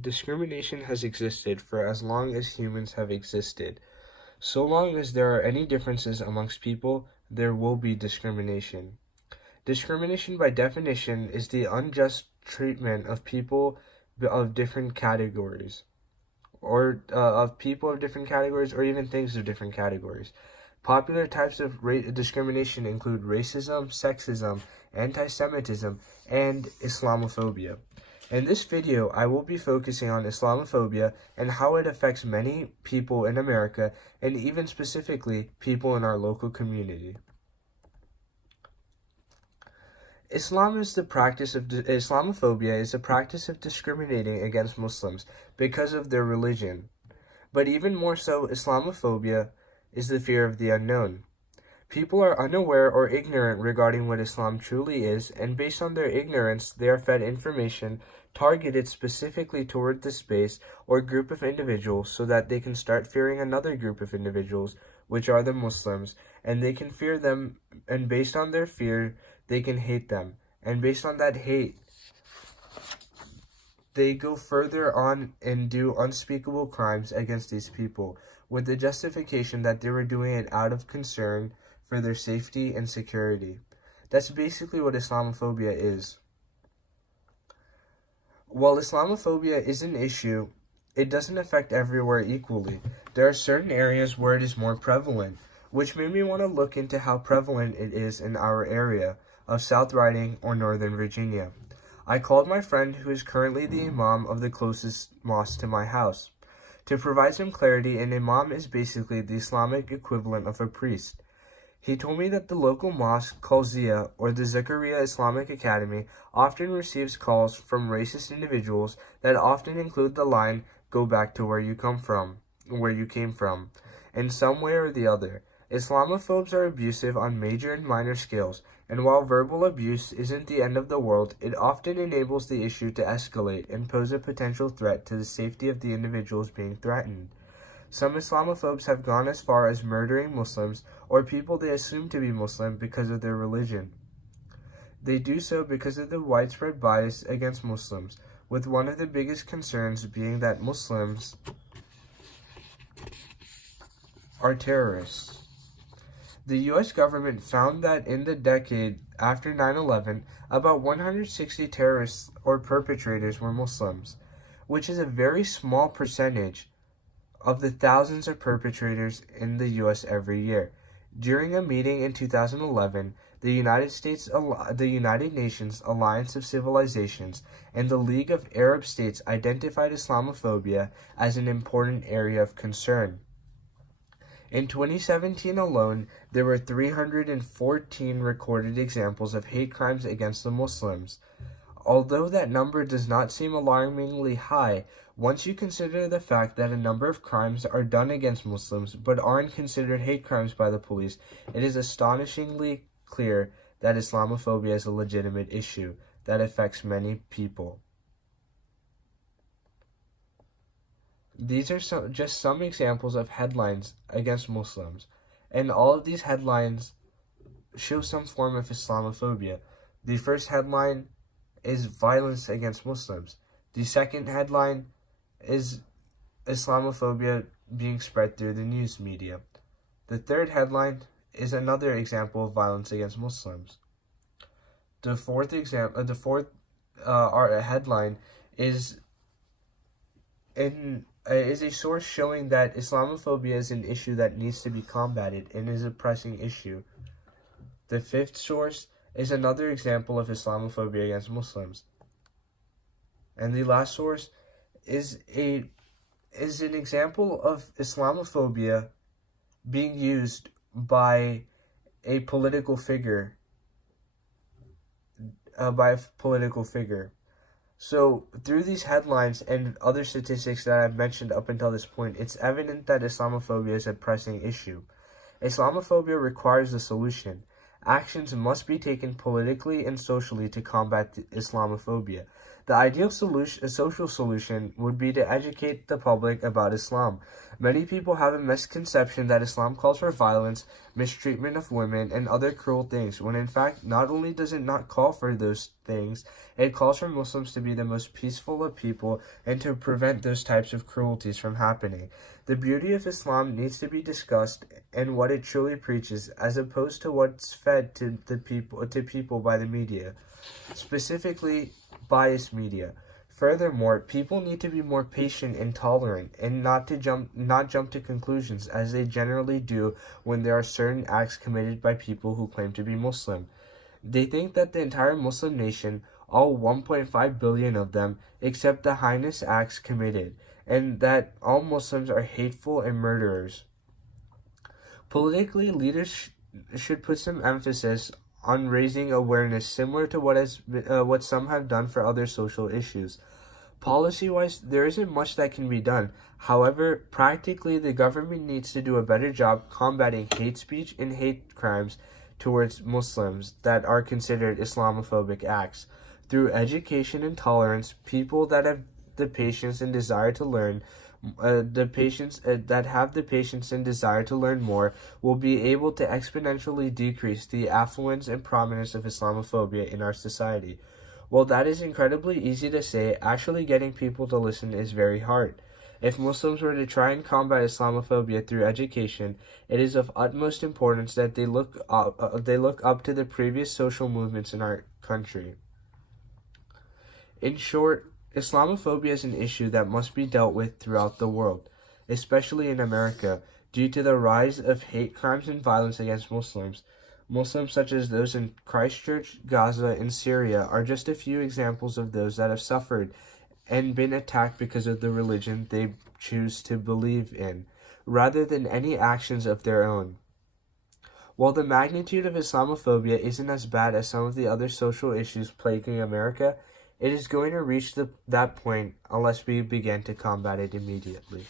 Discrimination has existed for as long as humans have existed. So long as there are any differences amongst people, there will be discrimination. Discrimination, by definition, is the unjust treatment of people of different categories, or of people of different categories, or even things of different categories. Popular types of discrimination include racism, sexism, anti-Semitism, and Islamophobia. In this video, I will be focusing on Islamophobia and how it affects many people in America, and even specifically people in our local community. Islamophobia is the practice of discriminating against Muslims because of their religion. But even more so, Islamophobia is the fear of the unknown. People are unaware or ignorant regarding what Islam truly is, and based on their ignorance, they are fed information targeted specifically toward the space or group of individuals so that they can start fearing another group of individuals, which are the Muslims, and they can fear them, and based on their fear, they can hate them. And based on that hate, they go further on and do unspeakable crimes against these people, with the justification that they were doing it out of concern for their safety and security. That's basically what Islamophobia is. While Islamophobia is an issue, it doesn't affect everywhere equally. There are certain areas where it is more prevalent, which made me want to look into how prevalent it is in our area of South Riding or Northern Virginia. I called my friend, who is currently the imam of the closest mosque to my house, to provide some clarity. An imam is basically the Islamic equivalent of a priest. He told me that the local mosque, Qalzia, or the Zakaria Islamic Academy, often receives calls from racist individuals that often include the line, "Go back to where you came from," in some way or the other. Islamophobes are abusive on major and minor scales, and while verbal abuse isn't the end of the world, it often enables the issue to escalate and pose a potential threat to the safety of the individuals being threatened. Some Islamophobes have gone as far as murdering Muslims or people they assume to be Muslim because of their religion. They do so because of the widespread bias against Muslims, with one of the biggest concerns being that Muslims are terrorists. The U.S. government found that in the decade after 9/11, about 160 terrorists or perpetrators were Muslims, which is a very small percentage of the thousands of perpetrators in the U.S. every year. During a meeting in 2011, the United Nations Alliance of Civilizations and the League of Arab States identified Islamophobia as an important area of concern. In 2017 alone, there were 314 recorded examples of hate crimes against the Muslims. Although that number does not seem alarmingly high, once you consider the fact that a number of crimes are done against Muslims but aren't considered hate crimes by the police, it is astonishingly clear that Islamophobia is a legitimate issue that affects many people. These are just some examples of headlines against Muslims, and all of these headlines show some form of Islamophobia. The first headline is violence against Muslims. The second headline is Islamophobia being spread through the news media. The third headline is another example of violence against Muslims. The fourth headline is a source showing that Islamophobia is an issue that needs to be combated and is a pressing issue. The fifth source is another example of Islamophobia against Muslims. And the last source is an example of Islamophobia being used by a political figure. So, through these headlines and other statistics that I've mentioned up until this point, it's evident that Islamophobia is a pressing issue. Islamophobia requires a solution. Actions must be taken politically and socially to combat Islamophobia. The ideal social solution would be to educate the public about Islam. Many people have a misconception that Islam calls for violence, mistreatment of women, and other cruel things, when in fact, not only does it not call for those things, it calls for Muslims to be the most peaceful of people and to prevent those types of cruelties from happening. The beauty of Islam needs to be discussed and what it truly preaches, as opposed to what's fed to people by the media, specifically biased media. Furthermore, people need to be more patient and tolerant, and not jump to conclusions, as they generally do when there are certain acts committed by people who claim to be Muslim. They think that the entire Muslim nation, all 1.5 billion of them, accept the heinous acts committed, and that all Muslims are hateful and murderers. Politically, leaders should put some emphasis on raising awareness, similar to what some have done for other social issues. Policy-wise, there isn't much that can be done. However, practically, the government needs to do a better job combating hate speech and hate crimes towards Muslims that are considered Islamophobic acts. Through education and tolerance, people that have the patience and desire to learn, that have the patience and desire to learn more, will be able to exponentially decrease the affluence and prominence of Islamophobia in our society. While that is incredibly easy to say, actually getting people to listen is very hard. If Muslims were to try and combat Islamophobia through education, it is of utmost importance that they look up to the previous social movements in our country. In short, Islamophobia is an issue that must be dealt with throughout the world, especially in America, due to the rise of hate crimes and violence against Muslims. Muslims such as those in Christchurch, Gaza, and Syria are just a few examples of those that have suffered and been attacked because of the religion they choose to believe in, rather than any actions of their own. While the magnitude of Islamophobia isn't as bad as some of the other social issues plaguing America, it is going to reach that point unless we begin to combat it immediately.